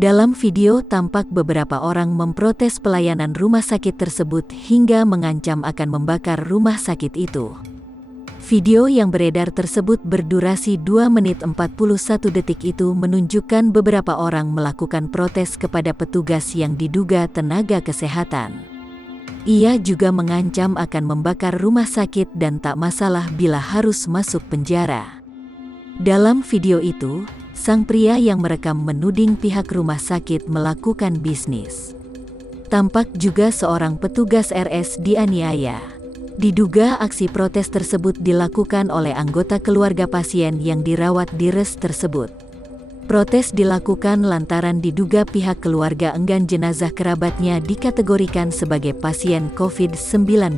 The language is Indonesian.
Dalam video tampak beberapa orang memprotes pelayanan rumah sakit tersebut hingga mengancam akan membakar rumah sakit itu. Video yang beredar tersebut berdurasi 2 menit 41 detik itu menunjukkan beberapa orang melakukan protes kepada petugas yang diduga tenaga kesehatan. Ia juga mengancam akan membakar rumah sakit dan tak masalah bila harus masuk penjara. Dalam video itu, sang pria yang merekam menuding pihak rumah sakit melakukan bisnis. Tampak juga seorang petugas RS dianiaya. Diduga aksi protes tersebut dilakukan oleh anggota keluarga pasien yang dirawat di res tersebut. Protes dilakukan lantaran diduga pihak keluarga enggan jenazah kerabatnya dikategorikan sebagai pasien COVID-19.